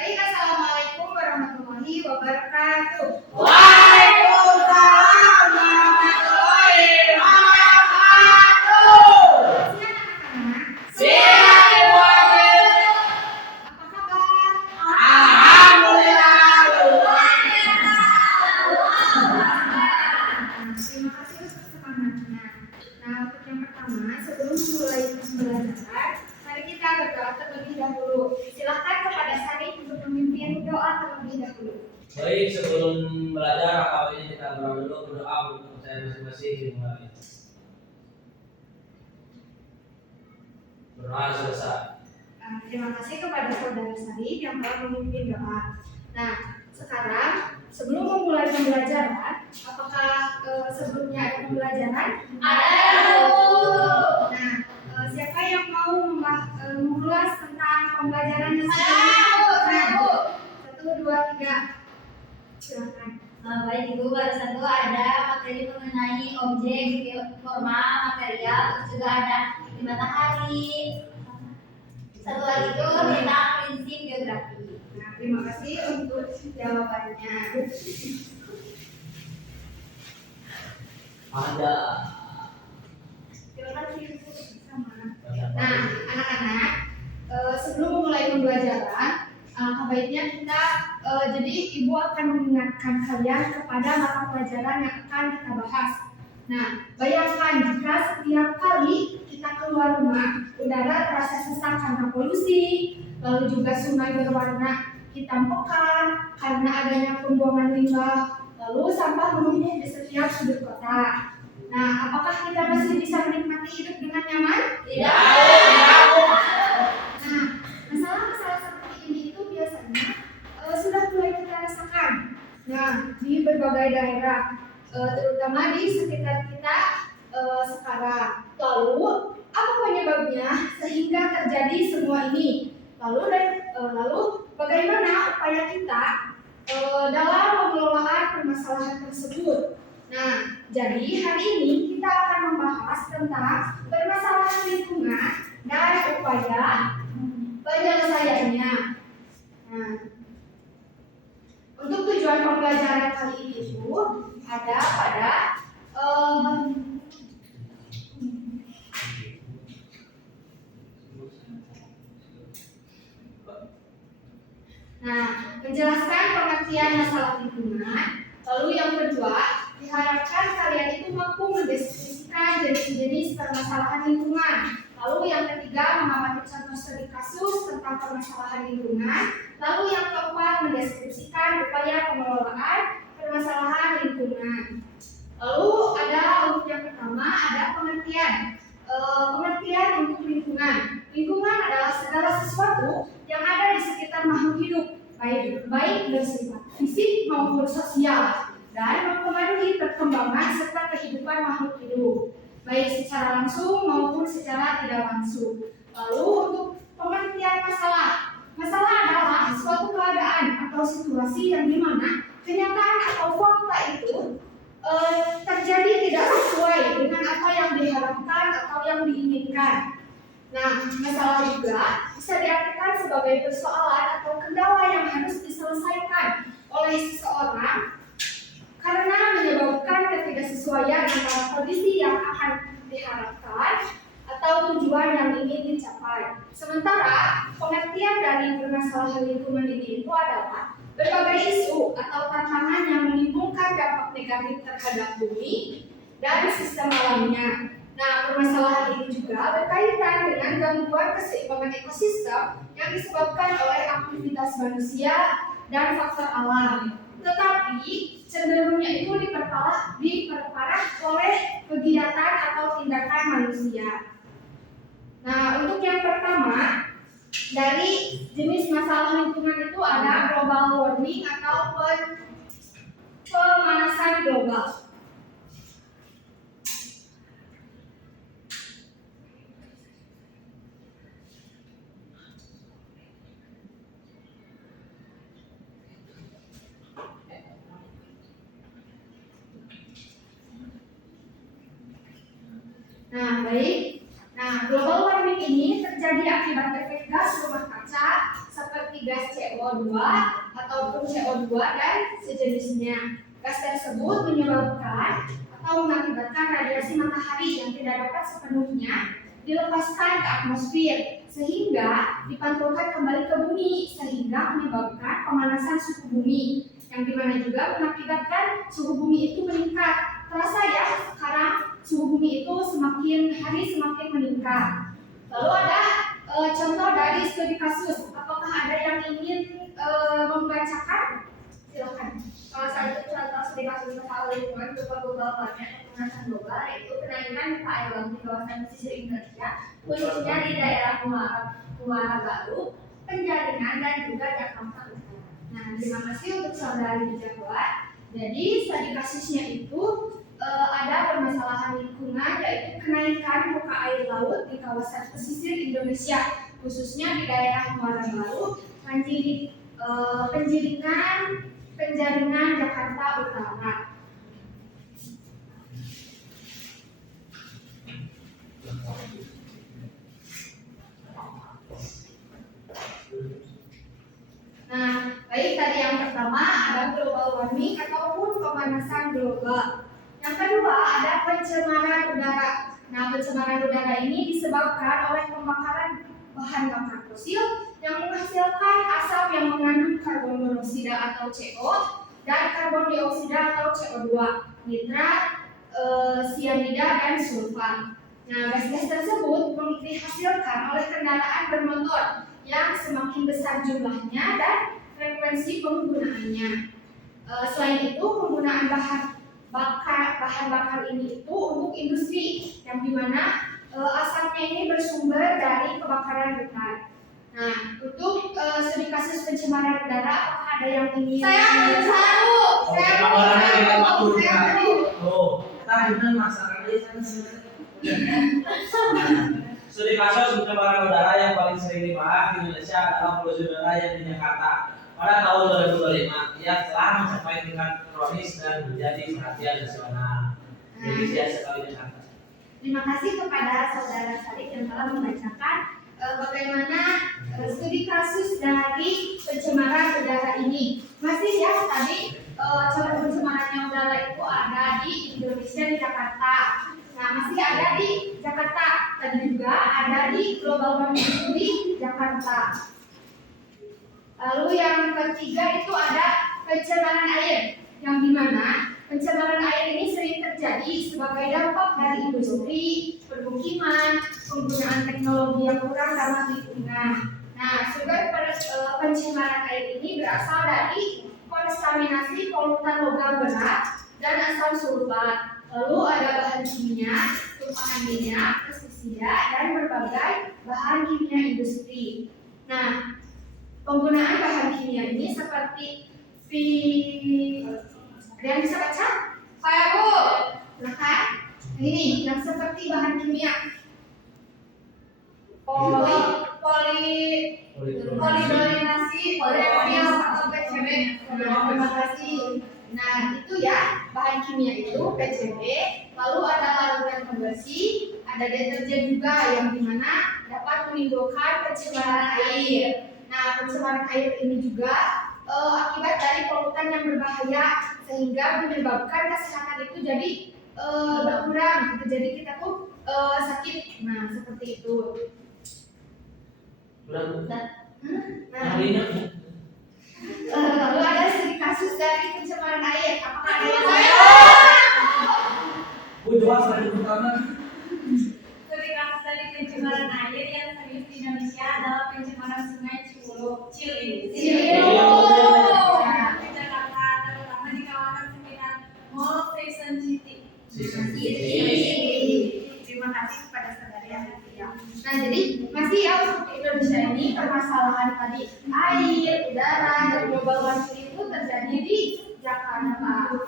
Baik, assalamualaikum warahmatullahi wabarakatuh. Waalaikumsalam warahmatullahi wabarakatuh. Siang anak-anak. Siang Ibu Abil. Apa kabar? Alhamdulillah luar biasa. Terima kasih untuk semangatnya. Nah, untuk yang pertama, sebelum memulai pembelajaran, mari kita berdoa terlebih dahulu. Silakan kepada Sarif untuk memimpin doa terlebih dahulu. Baik, sebelum belajar awalnya kita berdoa untuk saya masing-masing dimulai. Berdoa selesai. Terima kasih kepada saudara Sarif yang telah memimpin doa. Nah, sekarang sebelum memulai pembelajaran, apakah sebelumnya ada pembelajaran? Ada. Nah, siapa yang mau mengulas tentang pembelajaran yang Saya. 1, 2, 3. Silakan. Baik Ibu, baru satu ada materi mengenai objek, forma, material, terus juga ada di matahari. Satu lagi itu tentang prinsip geografi. Nah, terima kasih untuk jawabannya. Ada. Terima kasih untuk bersama. Nah, anak-anak, sebelum memulai pembelajaran, baiknya kita jadi ibu akan mengingatkan kalian kepada mata pelajaran yang akan kita bahas. Nah, bayangkan jika setiap kali kita keluar rumah, udara terasa sesak karena polusi, lalu juga sungai berwarna hitam pekat karena adanya pembuangan limbah, lalu sampah menumpuk di setiap sudut kota. Nah, apakah kita masih bisa menikmati hidup dengan nyaman? Tidak. Nah, masalah-masalah seperti ini itu biasanya sudah mulai kita rasakan. Nah, di berbagai daerah, terutama di sekitar kita sekarang. Lalu, apa penyebabnya sehingga terjadi semua ini? Lalu bagaimana upaya kita dalam pengelolaan permasalahan tersebut? Nah, jadi hari ini kita akan membahas tentang permasalahan lingkungan dan upaya penyelesaiannya. Nah, untuk tujuan pembelajaran kali ini itu ada pada menjelaskan pengertian masalah lingkungan. Lalu yang kedua, diharapkan kalian itu mampu mendeskripsikan jenis-jenis permasalahan lingkungan. Lalu yang ketiga, mengamati contoh studi kasus tentang permasalahan lingkungan. Lalu yang keempat, mendeskripsikan upaya pengelolaan permasalahan lingkungan. Lalu untuk yang pertama ada pengertian. Pengertian untuk lingkungan. Lingkungan adalah segala sesuatu yang ada di sekitar makhluk hidup, baik bersifat fisik maupun sosial, dan mempengaruhi perkembangan serta kehidupan makhluk hidup, baik secara langsung maupun secara tidak langsung. Lalu untuk pengertian masalah. Masalah adalah suatu keadaan atau situasi yang dimana kenyataan atau fakta itu terjadi tidak sesuai dengan apa yang diharapkan atau yang diinginkan. Nah, masalah juga bisa diartikan sebagai persoalan atau kendala yang harus diselesaikan oleh seseorang karena menyebabkan ketidaksesuaian antara kondisi yang akan diharapkan atau tujuan yang ingin dicapai. Sementara pengertian dari permasalahan lingkungan ini itu adalah berbagai isu atau tantangan yang menimbulkan dampak negatif terhadap bumi dan sistem alamnya. Nah, permasalahan ini juga berkaitan dengan gangguan keseimbangan ekosistem yang disebabkan oleh aktivitas manusia dan faktor alam. Tetapi cenderungnya itu diperparah oleh kegiatan atau tindakan manusia. Nah, untuk yang pertama, dari jenis masalah lingkungan itu ada global warming atau pemanasan global. Nah, baik. Nah, global warming ini terjadi akibat efek gas rumah kaca seperti gas CO2 ataupun CO2 dan sejenisnya. Gas tersebut menyebabkan atau mengakibatkan radiasi matahari yang tidak dapat sepenuhnya dilepaskan ke atmosfer sehingga dipantulkan kembali ke bumi sehingga menyebabkan pemanasan suhu bumi yang dimana juga mengakibatkan suhu bumi itu meningkat. Terasa ya sekarang suhu bumi itu semakin hari semakin meningkat. Lalu ada contoh dari studi kasus. Apakah ada yang ingin membacakan? Silakan. Salah satu contoh studi kasus masalah lingkungan berupa global warming atau pemanasan global yaitu kenaikan muka air laut di kawasan pesisir Indonesia, khususnya di daerah Muara Baru, Penjaringan dan juga Jakarta Utara. Nah, terima kasih untuk saudari dijawab. Jadi studi kasusnya itu ada permasalahan lingkungan yaitu kenaikan muka air laut di kawasan pesisir Indonesia, khususnya di daerah Muara Baru, Penjaringan, Jakarta Utara. Nah, baik tadi yang pertama ada global warming ataupun pemanasan global. Yang kedua ada pencemaran udara. Nah, pencemaran udara ini disebabkan oleh pembakaran bahan bakar fosil yang menghasilkan asap yang mengandung karbon monoksida atau CO dan karbon dioksida atau CO2, nitrat, sianida dan sulfat. Nah, gas-gas tersebut dihasilkan oleh kendaraan bermotor yang semakin besar jumlahnya dan frekuensi penggunaannya. Selain itu, penggunaan bahan bakar ini itu untuk industri yang dimana asapnya ini bersumber dari kebakaran hutan. Nah, untuk studi kasus pencemaran udara, apakah ada yang ingin? Studi kasus pencemaran udara yang paling sering dibahas di Indonesia adalah polusi udara yang di Jakarta pada tahun 2025 yang telah mencapai tingkat kronis dan menjadi perhatian nasional. Jadi sekali Jakarta. Terima kasih kepada saudara Sadik yang telah membacakan bagaimana studi kasus dari pencemaran udara ini. Masih ya tadi contoh pencemarannya udara itu ada di Indonesia di Jakarta. Nah, masih ada di Jakarta. Tadi juga ada di global warming di Jakarta. Lalu yang ketiga itu ada pencemaran air, yang dimana pencemaran air ini sering terjadi sebagai dampak dari industri, permukiman, penggunaan teknologi yang kurang ramah lingkungan. Nah, sumber pencemaran air ini berasal dari kontaminasi polutan logam berat dan asam sulfat. Lalu ada bahan kimia, tumpahan minyak, pestisida, dan berbagai bahan kimia industri. Nah, penggunaan bahan kimia ini seperti ada yang bisa baca? Saya Bu. Silakan. Ini yang seperti bahan kimia. Polidolinasi, poliamil atau PCB. Terima kasih. Nah, itu ya bahan kimia itu PCB. Lalu ada larutan pembersih, ada deterjen juga yang dimana dapat menimbulkan pencemaran air. Nah, pencemaran air ini juga akibat dari polutan yang berbahaya sehingga menyebabkan kesehatan itu jadi berkurang. Gitu. Jadi kita tuh sakit. Nah, seperti itu. Lalu ada studi kasus dari pencemaran air. Apakah ada yang Studi kasus dari pencemaran air yang serius di Indonesia adalah pencemaran sungai Ciliwung di Jakarta, terutama di kawasan sekitar Mall Fashion City. Terima kasih kepada saudari yang ya. Nah, jadi masih ya untuk Indonesia ini permasalahan tadi air, udara, dan global warming itu terjadi di Jakarta.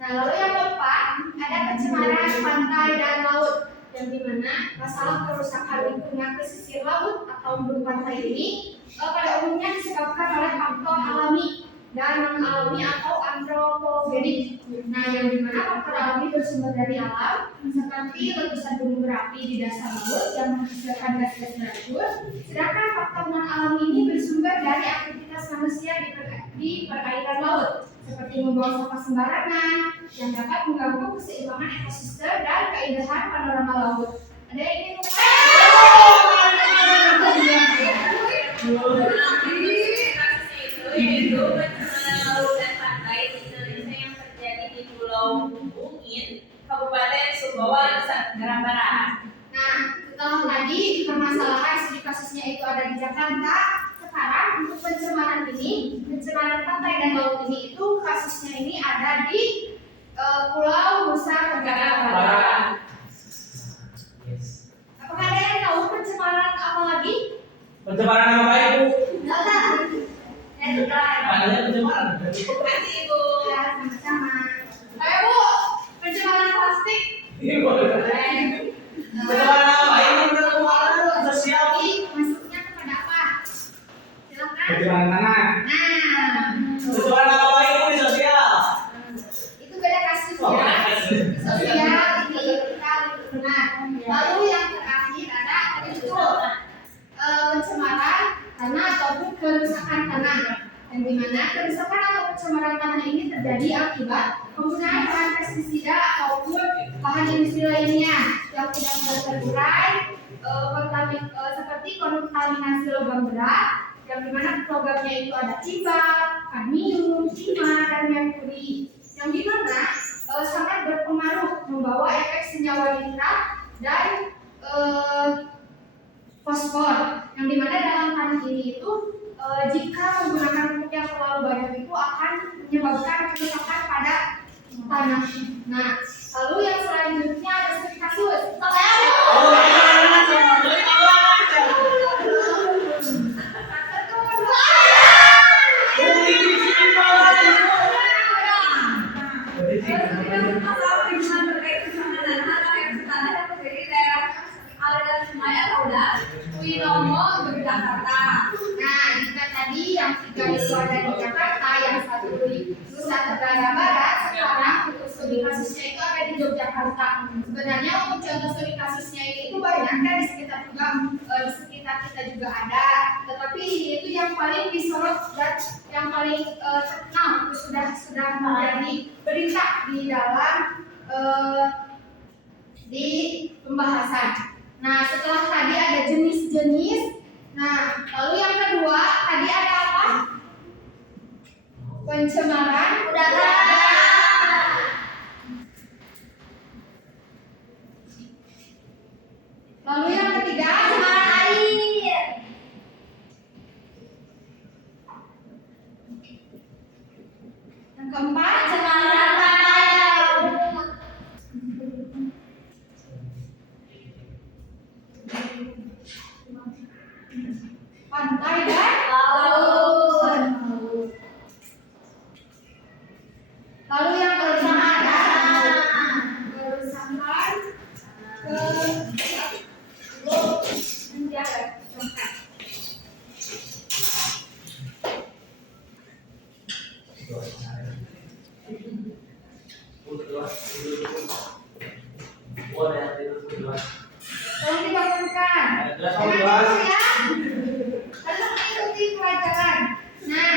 Nah, lalu yang keempat ada pencemaran pantai dan laut, yang dimana masalah kerusakan lingkungan pesisir laut atau embun pantai ini pada umumnya disebabkan oleh faktor alami dan non alami atau antropogenik. Nah, yang dimana faktor alami bersumber dari alam seperti letusan gunung berapi di dasar laut yang menghasilkan gas-gas beracun, sedangkan faktor non alami ini bersumber dari seperti membuang sampah sembarangan yang dapat mengganggu keseimbangan ekosistem dan keindahan panorama laut. Ada yang ingin Yaitu pencemaran laut dan pantai di Indonesia yang terjadi di Pulau Bungin, Kabupaten Sumbawa, Nusa Tenggara Barat. Nah, setelah tadi permasalahan studi kasusnya itu ada di Jakarta, sekarang untuk pencemaran pantai dan laut ini itu kasusnya ini ada di Pulau Nusa Tenggara Barat. Apakah ada yang tahu pencemaran apa lagi? Pencemaran nama baik Bu. Adanya pencemaran. Terima kasih Ibu. Ya, sama-sama. Ayo Bu, pencemaran plastik. Pencemaran nama baik menurut pencemaran sosial. Jadi, masuknya kepada apa? Silakan. Pencemaran tanah. Nah, Pencemaran nama baik itu di sosial. itu beda kasus Oh, ya. beda kasus. Sosial ini kita benar. Lalu yang terakhir ada itu pencemaran tanah ataupun kerusakan tanah. Yang dimana kerusakan atau pencemaran tanah ini terjadi akibat penggunaan bahan pestisida ataupun bahan industri lainnya yang tidak terurai seperti kontaminasi logam berat yang dimana logamnya itu ada timah, kadmium, timah, dan merkuri yang dimana sangat berpengaruh membawa efek senyawa nitrat dan fosfor yang dimana dalam tanah ini itu jika menggunakan pupuk yang terlalu banyak itu akan menyebabkan kerusakan pada tanah. Nah, lalu yang selanjutnya ada studi kasus. Masalah perizinan terkait pencemaran tanah yang tanah yang terjadi di daerah aliran Sungai Roda, Winomo, Yogyakarta. Nah, jika tadi yang 3 itu ada di Jakarta, yang 1 di Nusa Tenggara Barat, sekarang untuk studi kasusnya itu ada di Yogyakarta. Sebenarnya untuk contoh studi kasusnya itu banyak dan di sekitar kita juga ada. Tetapi ini itu yang paling disorot dan yang paling terkenal itu sudah menjadi berita di dalam di pembahasan. Nah, setelah tadi ada jenis-jenis. Nah, lalu yang kedua tadi ada apa? Pencemaran udara. Lalu yang ketiga pencemaran air. Yang keempat pencemaran tanah. Pantai dan laut. Lalu yang kelima ada kerusakan tolong dibangunkan. Lalu mengikuti pelajaran. Nah,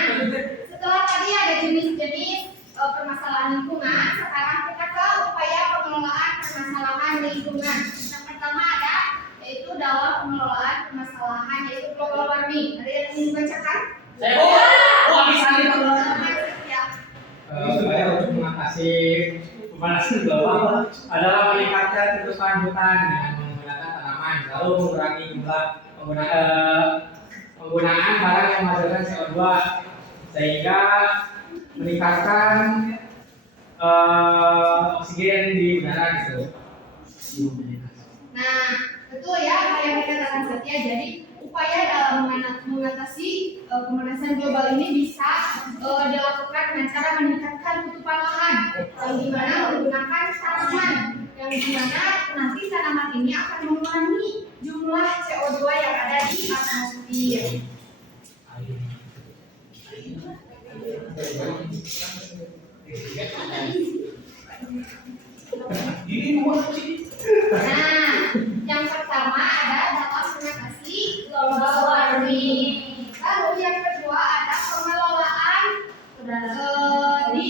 setelah tadi ada jenis-jenis permasalahan lingkungan, sekarang kita ke upaya pengelolaan permasalahan lingkungan. Yang pertama ada yaitu dalam pengelolaan permasalahan yaitu global warming. Ada yang ingin dibacakan? Supaya untuk mengatasi pemanasan global adalah meningkatkan ketersediaan hutan dengan menggunakan tanaman, lalu mengurangi jumlah penggunaan barang yang menghasilkan CO2 sehingga meningkatkan oksigen di udara gitu. Nah, betul ya apa yang dikatakan Satya. Jadi upaya dalam mengatasi pemanasan global ini bisa dilakukan dengan cara meningkatkan tutupan lahan yang dimana menggunakan tanaman yang dimana nanti tanaman ini akan mengurangi jumlah CO2 yang ada di atmosfer. Nah, yang pertama ada dalam mengatasi global warming. Lalu yang kedua ada pengelolaan di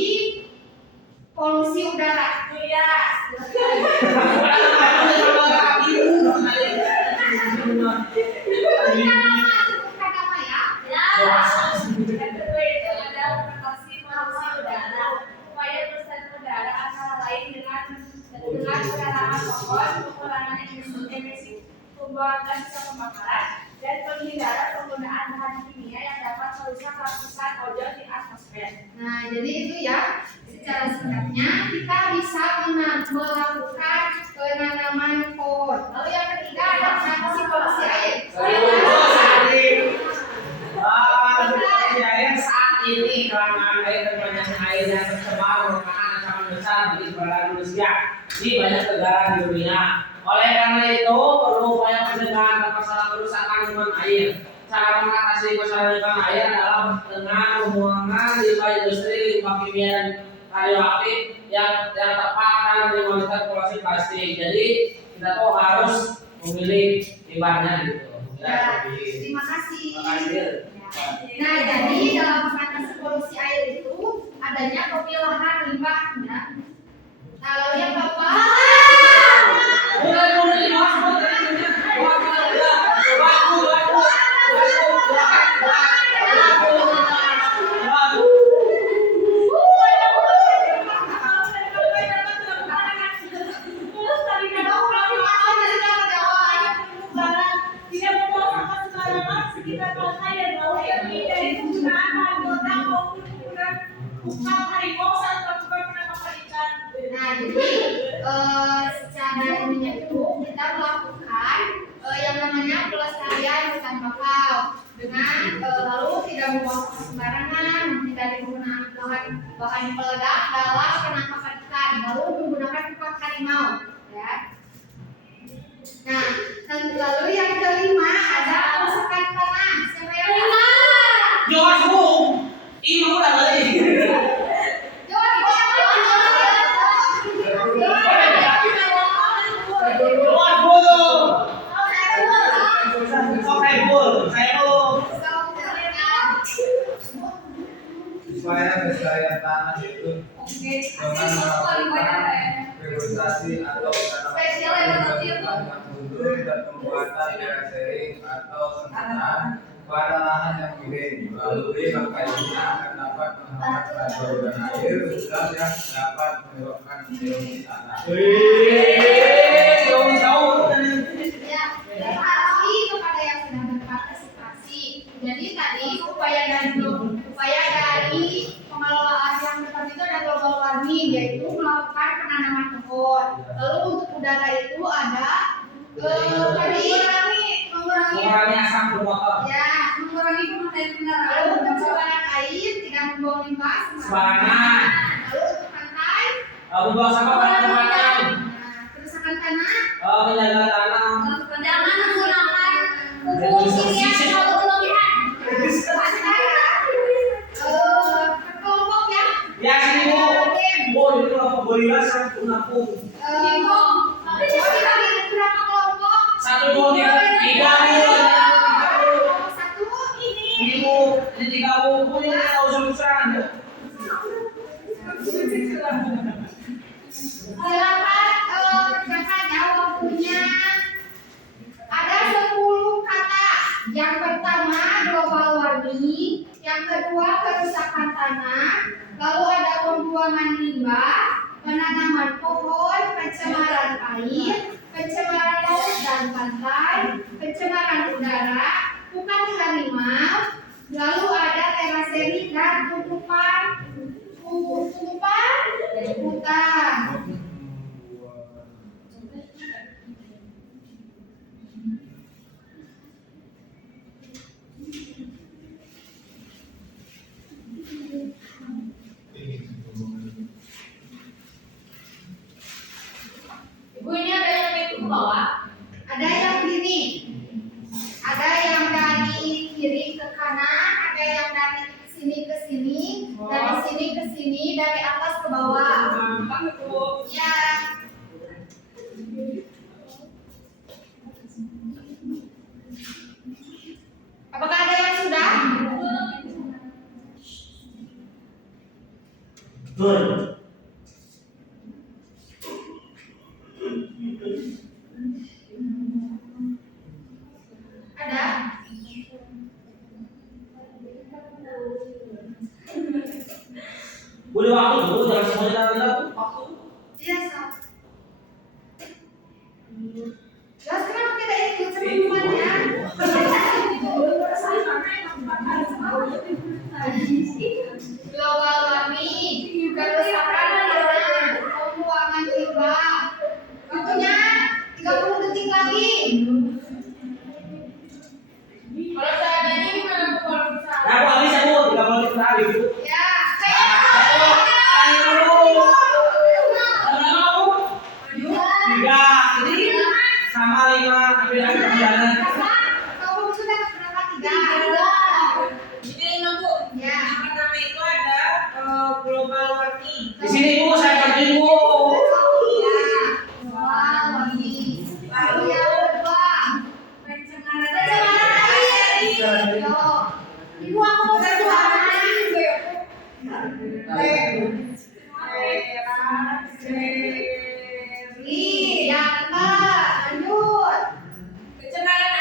Yang kedua itu adalah proteksi polusi udara. Upaya pelestarian udara antara lain dengan penanaman pohon, pengurangan emisi pembuangan gas serta pembakaran, dan penghindaran penggunaan bahan kimia yang dapat merusak lapisan ozon di atmosfer. Nah, jadi itu ya, secara singkatnya kita bisa melakukan penanaman pohon. Lalu yang ketiga ada mengatasi polusi air. Saat ini kelangkaan air dan banyaknya air yang tercemar merupakan ancaman besar bagi keberadaan manusia di banyak negara di dunia. Oleh karena itu, perlu upaya pencegahan dan masalah kerusakan lingkungan air. Cara mengatasi masalah lingkungan air adalah dengan pembuangan limbah industri, limbah kimia dan radioaktif yang tepat dan memonitor polusi plastik. Jadi kita tuh harus memilih limbahnya gitu. Ya, terima kasih. Makasih. Nah, jadi dalam mengatasi polusi air itu adanya pemilahan limbahnya. Nah, lalu yang keempat, nah, jadi secara ininya itu kita melakukan yang namanya pelestarian hutan bakau dengan lalu tidak membuang sampah sembarangan, menghindari penggunaan bahan peledak dalam penangkapan ikan, lalu menggunakan tempat harimau, ya. Nah, lalu yang kelima ada perusakan tanah. Siapa yang Joas bu, ibu udah balik. Supaya pelestarian tanah itu dengan melakukan regenerasi atau penanaman yang mundur dan pembuatan terasering atau sengketaan pada lahan yang miring. Melalui langkah ini akan dapat menghambat saluran air dan yang dapat menyebabkan erosi tanah. Ya, terima kasih kepada yang sudah berpartisipasi. Jadi tadi upaya dari pengelolaan yang tepat itu ada global warming, yaitu melakukan penanaman pohon. Lalu untuk udara itu ada mengurangi asam bermotor. ya, mengurangi pemakaian kendaraan. Lalu pencemaran air, tidak membuang limbah Sembarangan. Lalu untuk pantai, Membuang sampah pada tempatnya. kerusakan tanah, Menjaga tanah. Jangan menggunakan pupuk kimia terlalu berlebihan. kelompok ya. Ya sini bu, bu ini kelompok gorila satu nampung. Berapa kelompok? 1, 2, 3, 4, 5, 6, 7, 8, 9, 10. Satu Ini bu, ini 3 bu, bu ini tahu urusan. silakan kerjakan ya waktunya. Ada 10 kata. Yang pertama global warming, yang kedua kerusakan tanah, lalu ada pembuangan limbah, penanaman pohon, pencemaran air, pencemaran laut dan pantai, pencemaran udara, bukan harimau, lalu ada terasering dan tutupan hutan. Ibu ini ada yang itu ke bawah. Ada yang gini, ada yang dari kiri ke kanan, ada yang dari sini ke sini, dari sini ke sini, dari atas ke bawah. Gampang itu. Ya. Apakah ada yang sudah? Good. Ada? Boleh waktu dulu, jangan semuanya nanti waktu. Iya, Sob. Terus kenapa tidak ikut semuanya? Global warming, kerusakan lingkungan, pembuangan limbah. Waktunya 30 detik lagi. Kalau saya nyanyi gimana Bu kalau bisa? Nah, aku habis ya Bu, 3 menit terakhir Bu. Ya, Tiga, ini sama 5, beda perjalanan. kamu sudah berapa? 3. Jadi ini Bu, Ya. yang pertama itu ada global warming. Di sini Bu, saya bantuin Bu. Ya. Wow, ini. Lalu yang kedua. Pencemaran Pencemaran air. Yo. Ibu aku mau bersuara. Iya, lanjut. Pencemaran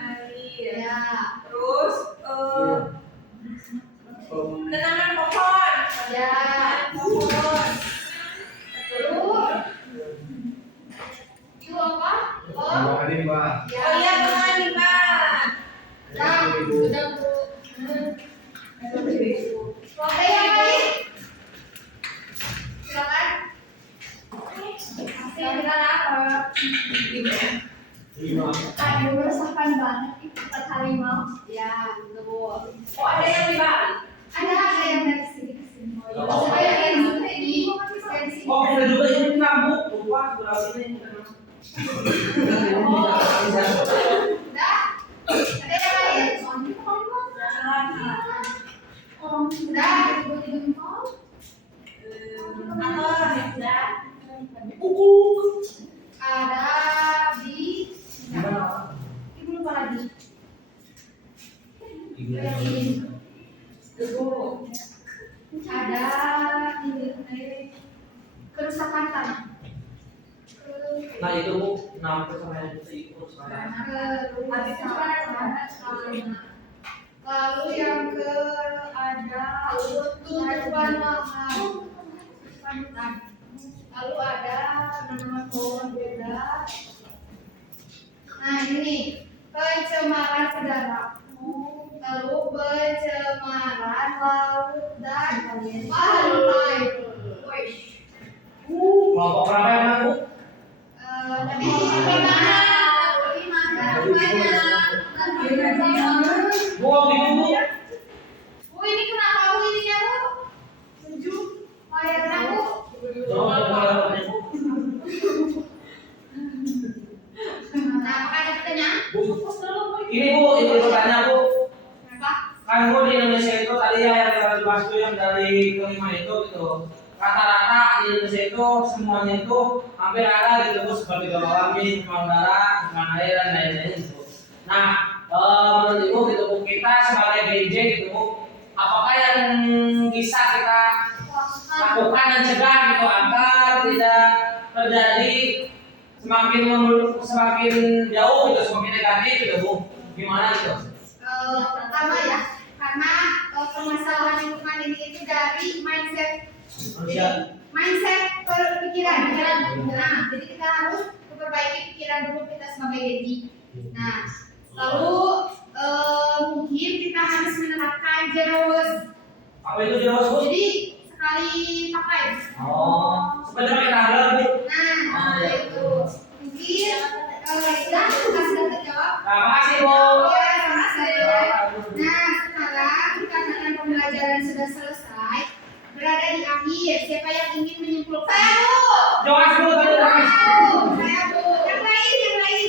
air. Ya. Terus tanaman pohon. Ya. Pohon. Terus. Itu apa? Oh. Buang limbah. Ya. Oh iya, pohon limbah. Ya, sudah Bu. Oke, yang lain? Silakan. Silakan apa? Aduh, meresahkan banget nih tempat harimau. Ya, betul. Oh ada yang di Bali. Ada yang dari sini ke sini. Gak apa-apa. Ada yang dari sini dari sini. Oh, kita juga yang menang Bu. Lupa, berapa ini? Udah? Ada yang lain? Udah, ibu-ibu mau? Ada di ibu lupa lagi. Yang ini. Ada ini kerusakan tanah. Nah itu Bu, 6 persen yang kita ikut sekarang. Lalu yang ke ada tutupan lahan. Lalu ada tanaman pohon beda. Nah ini pencemaran udara. Lalu pencemaran laut dan pantai. Kelompok berapa yang menang Bu? Tapi Bu, bingung Bu. Bu, ini kenapa Bu ininya Bu? 7 layarnya Bu. Nah, apakah ada pertanyaan? Ini Bu, ini pertanyaan Bu. Kenapa? Kan Bu di Indonesia itu tadi ya yang kita bahas itu yang dari kelima itu gitu. Rata-rata di Indonesia itu semuanya itu hampir ada gitu Bu, seperti global warming, demam udara, tekanan air dan lain-lain gitu. Nah, menurut Ibu gitu Bu, kita sebagai BJ gitu Bu, apakah yang bisa kita lakukan dan cegah gitu agar tidak terjadi semakin jauh gitu, semakin negatif gitu Bu, gimana gitu? Pertama ya, karena permasalahan lingkungan ini itu dari mindset pikiran. Nah, jadi kita harus memperbaiki pikiran dulu kita sebagai Genji. Nah, lalu mungkin kita harus menerapkan zero waste. Apa itu jelas Bu? Jadi sekali pakai. Oh, seperti pakai tumbler Bu. Nah, itu mungkin sudah terjawab. Nah, makasih Bu. Ya, sama-sama. Nah, sekarang dikarenakan pembelajaran sudah selesai, berada di akhir. Siapa yang ingin menyimpulkan? Saya Bu. Joas Bu tadi tadi. Saya Bu. Yang lain.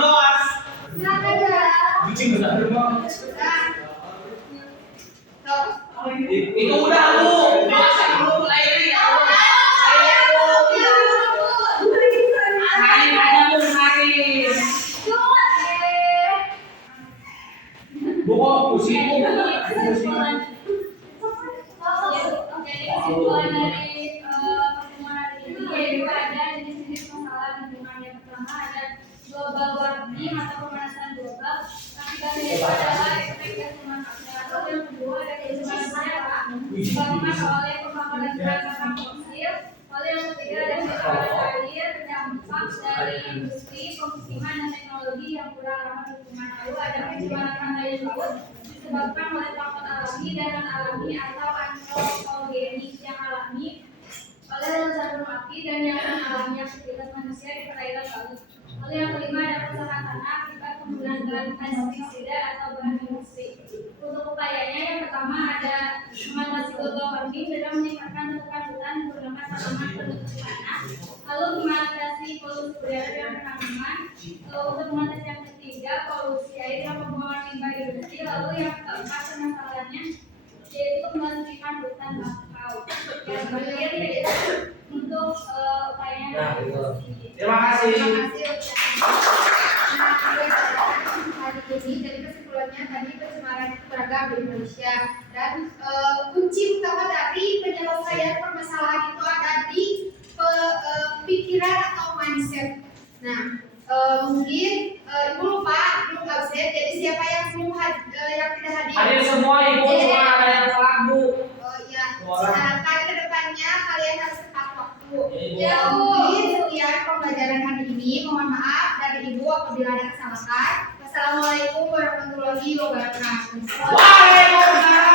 Joas. Silakan ya. Kucing besar banget. Nah. Tuh. Itu udah Bu. Joas yang belum lahir ya. Saling aja Bu, saling. Bu kok pusing Bu? Pusing. Jadi kesimpulan dari pertemuan hari ini yaitu ada jenis-jenis masalah lingkungan. Yang pertama ada global warming atau pemanasan global. Akibatnya itu adalah efek gas rumah kaca. Yang kedua ada pencemaran udara. penerapan lingkungan. Lalu ada pencemaran pantai dan laut disebabkan oleh faktor alami dan non alami atau antropogenik. Yang alami oleh letusan gunung api dan yang non alami aktivitas manusia di perairan laut. Lalu yang kelima ada perusahaan tanah akibat penggunaan bahan pestisida atau bahan industri. Untuk upayanya yang pertama ada mengatasi global warming dengan meningkatkan tutupan hutan menggunakan tanaman penutup tanah. Lalu mengatasi polusi udara dengan penanaman. Untuk mengatasi yang ketiga polusi air dan pembuangan limbah industri. Lalu yang keempat permasalahannya yaitu menghentikan hutan bakau. Yang terakhir yaitu untuk upayanya. Nah, gitu. Terima kasih. Terima kasih. Nah, hari ini jadi kesimpulannya tadi pencemaran itu beragam di Indonesia dan kunci utama dari penyelesaian permasalahan itu ada di pikiran atau mindset. Nah, mungkin ibu lupa belum absen. Jadi siapa yang yang tidak hadir? Hadir semua ibu, cuma ada yang telat bu. Oh iya. Dua orang. Sarankan ke depannya kalian harus tepat waktu. Ya, Ya, mungkin sekian pembelajaran hari ini. Mohon maaf dari ibu apabila ada kesalahan. Wassalamualaikum warahmatullahi wabarakatuh. Waalaikumsalam.